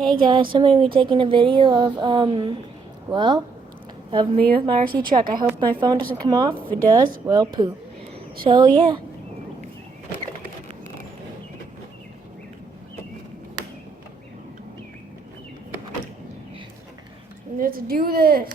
Hey guys, I'm going to be taking a video of, of me with my RC truck. I hope my phone doesn't come off. If it does, well, poo. So, yeah. Let's do this.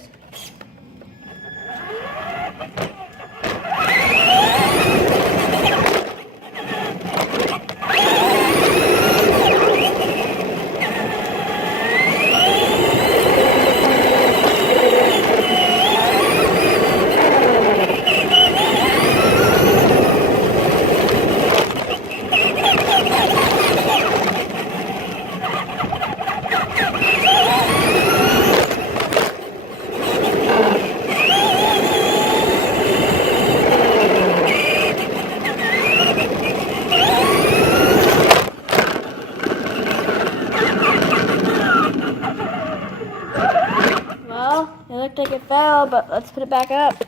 Well, it looked like it fell, but let's put it back up.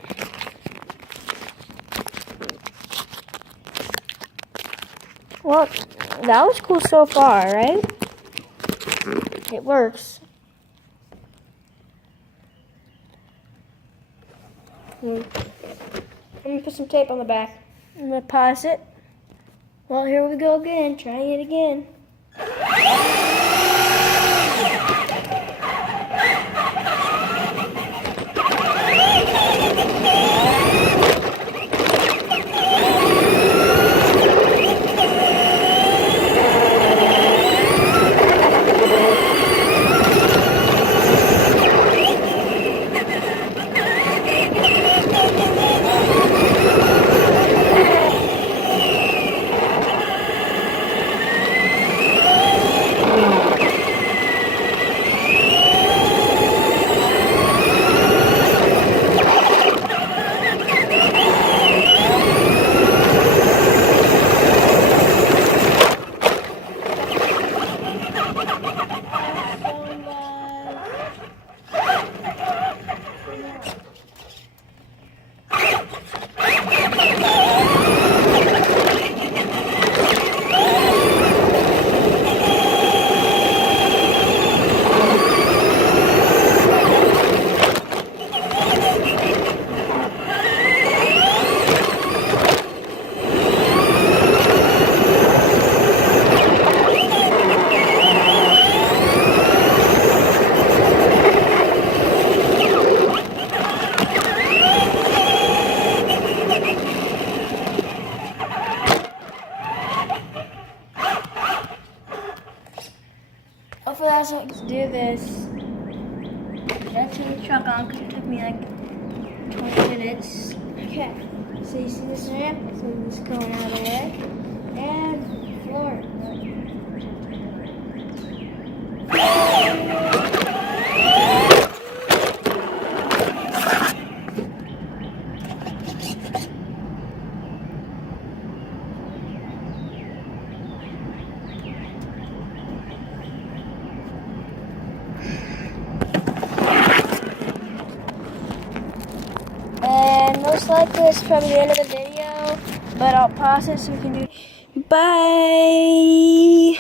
Well, that was cool so far, right? It works. I'm gonna put some tape on the back. I'm gonna pause it. Well, here we go again, trying it again. Hopefully that's what let's do this. Gotta turn the truck on because it took me like 20 minutes. Okay, so you see this ramp? So we just going out of the way. And floor. And most likely it's probably the end of the video, but I'll pause it so we can do. Bye!